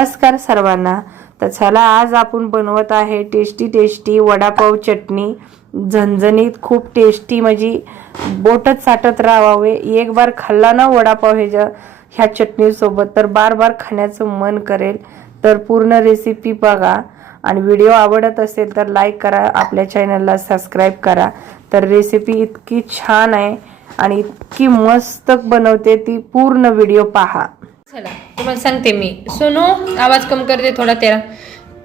नमस्कार सर्वांना. तर चला आज आपण बनवत आहे टेस्टी टेस्टी वडापाव चटणी. झणझणीत खूप टेस्टी म्हणजे बोटच साठत राहावे. एक बार खाल्ला ना वडापाव ह्याच्या ह्या चटणीसोबत तर बार बार खाण्याचं मन करेल. तर पूर्ण रेसिपी बघा. आणि व्हिडिओ आवडत असेल तर लाईक करा. आपल्या चॅनलला सबस्क्राईब करा. तर रेसिपी इतकी छान आहे आणि इतकी मस्त बनवते ती पूर्ण व्हिडिओ पहा. चला तुम्हाला सांगते मी. सोनू आवाज कम करते थोडा तेरा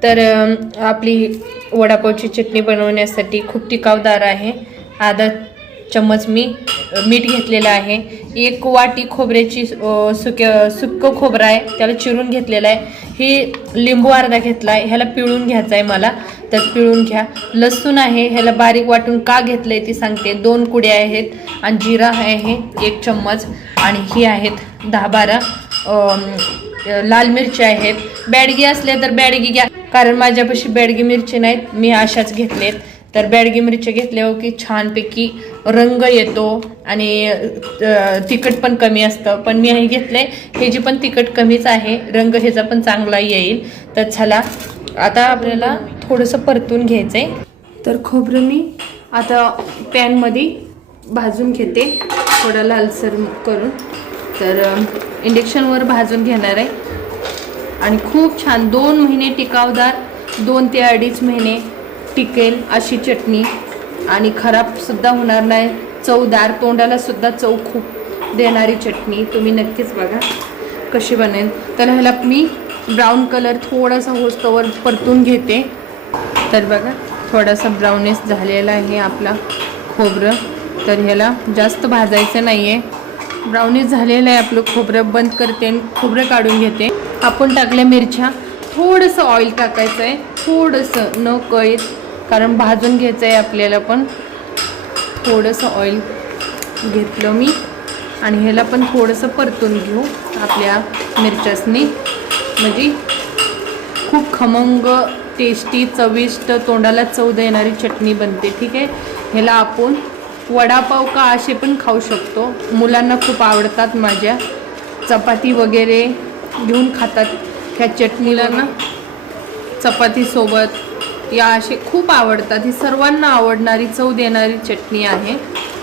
तर आपली वडापावची चटणी बनवण्यासाठी खूप टिकावदार आहे. आधा चम्मच मी मीठ घेतलेलं आहे. एक वाटी खोबऱ्याची सुक्या सुक्कं खोबरं आहे त्याला चिरून घेतलेलं आहे. ही लिंबू अर्धा घेतला आहे ह्याला पिळून घ्यायचं आहे मला. तर पिळून घ्या. लसूण आहे ह्याला बारीक वाटून का घेतलं आहे ती सांगते. दोन कुड्या आहेत आणि जिरा आहे एक चम्मच. आणि ही आहेत दहा बारा. लाल मिरच्या आहेत. बॅडगी असल्या तर बॅडगी घ्या. कारण माझ्यापाशी बॅडगी मिरची नाहीत. मी अशाच घेतलेत. तर बॅडगी मिरच्या घेतल्यावर की छानपैकी रंग येतो आणि तिखट पण कमी असतं. पण मी हे घेतलं आहे ह्याची पण तिखट कमीच आहे रंग ह्याचा पण चांगला येईल. तर चला आता आपल्याला थोडंसं परतून घ्यायचं आहे तर खोबरं मी आता पॅनमध्ये भाजून घेते. थोडं लालसर करून. तर इंडक्शनवर भाजून घेणार आहे. आणि खूप छान दोन महिने टिकावदार दोन ते अडीच महिने टिकेल अशी चटणी. आणि खराबसुद्धा होणार नाही. चवदार तोंडाला सुद्धा चव खूप देणारी चटणी. तुम्ही नक्कीच बघा कशी बनेल. तर ह्याला मी ब्राऊन कलर थोडासा होस्तवर परतून घेते. तर बघा थोडासा ब्राऊनेस झालेला आहे आपला खोबरं. तर ह्याला जास्त भाजायचं नाही आहे ब्राउनीज झालेलं आहे आपलं खोबरं. बंद करते आणि खोबरं काढून घेते. आपण टाकल्या मिरच्या. थोडंसं ऑइल टाकायचं आहे थोडंसं. न कळीत. कारण भाजून घ्यायचं आहे आपल्याला पण. थोडंसं ऑइल घेतलं मी. आणि ह्याला पण थोडंसं परतून घेऊ आपल्या मिरच्यासनी. म्हणजे खूप खमंग टेस्टी चविष्ट तोंडाला चव देणारी चटणी बनते. ठीक आहे? ह्याला आपण वडापाव का असे पण खाऊ शकतो. मुलांना खूप आवडतात माझ्या. चपाती वगैरे घेऊन खातात ह्या चटणीला ना चपातीसोबत या असे खूप आवडतात. ही सर्वांना आवडणारी चव देणारी चटणी आहे.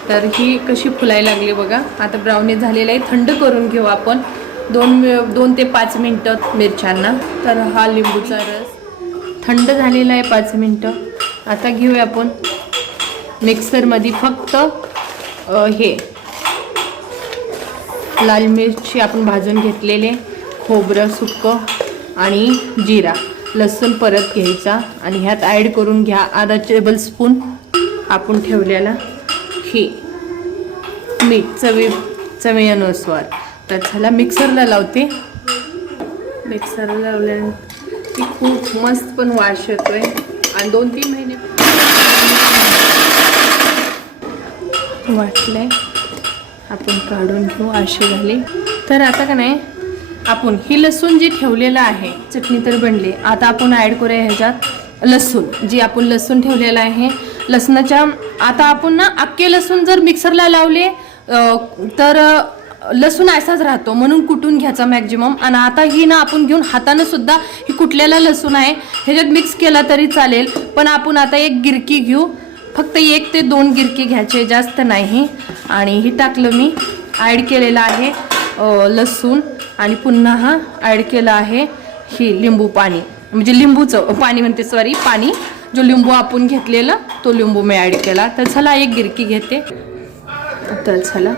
तर ही कशी फुलायला लागली बघा. आता ब्राउनी झालेलं आहे. थंड करून घेऊ आपण. दोन दोन ते पाच मिनटं मिरच्यांना. तर हा लिंबूचा रस. थंड झालेला आहे पाच मिनटं. आता घेऊया आपण. मिक्सरमध्ये फक्त हे. लाल मिरची आपण भाजून घेतलेले खोबरं सुक्कं आणि जिरा. लसूण परत घ्यायचा आणि ह्यात ॲड करून घ्या आधा टेबल स्पून आपण ठेवलेला ही. मीठ चवी चवीनुसार. तर झाला मिक्सरला लावते. मिक्सरला लावल्यानंतर ती खूप मस्त पण वाश येतो आहे आणि दोन तीन महिने वाटलंय. आपण काढून घेऊ अशी झाली तर आता का नाही आपण ही लसूण जी ठेवलेलं आहे चटणी तर बनली. आता आपण ॲड करूया ह्याच्यात लसूण. जी आपण लसूण ठेवलेलं आहे लसणाच्या आता आपण ना अख्खे लसूण जर मिक्सरला लावले तर लसूण असाच राहतो. म्हणून कुटून घ्यायचा मॅक्झिमम आणि आता ही ना आपण घेऊन हातानं सुद्धा ही कुटलेला लसूण आहे ह्याच्यात मिक्स केला तरी चालेल. पण आपण आता एक गिरकी घेऊ. फक्त एक ते दोन गिरके घ्यायचे जास्त नाही. आणि ही टाकलं मी. ॲड केलेलं आहे लसूण. आणि पुन्हा हा ॲड केलं आहे ही लिंबू पाणी. म्हणजे लिंबूचं पाणी म्हणते सॉरी पाणी. जो लिंबू आपण घेतलेला तो लिंबू मी ॲड केला. तर चला एक गिरकी घेते. तर चला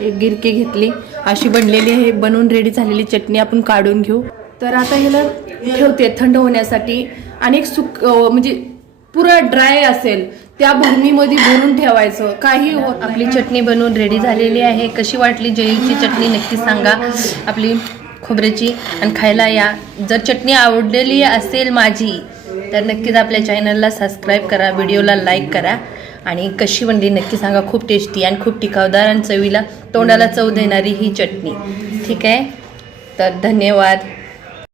एक गिरकी घेतली. अशी बनलेली आहे बनवून रेडी झालेली चटणी आपण काढून घेऊ. तर आता ह्याला ठेवते थंड होण्यासाठी. आणि एक सुक म्हणजे पुरा ड्राय असेल त्या भरणीमध्ये भरून ठेवायचं. काही होत आपली चटणी बनवून रेडी झालेली आहे. कशी वाटली जयीची चटणी? नक्की सांगा आपली खोबऱ्याची. आणि खायला या. जर चटणी आवडलेली असेल माझी तर नक्कीच आपल्या चॅनलला सबस्क्राईब करा. व्हिडिओला लाईक करा. आणि कशी बनली नक्की सांगा. खूप टेस्टी आणि खूप टिकावदार आणि चवीला तोंडाला चव देणारी ही चटणी. ठीक आहे? तर धन्यवाद.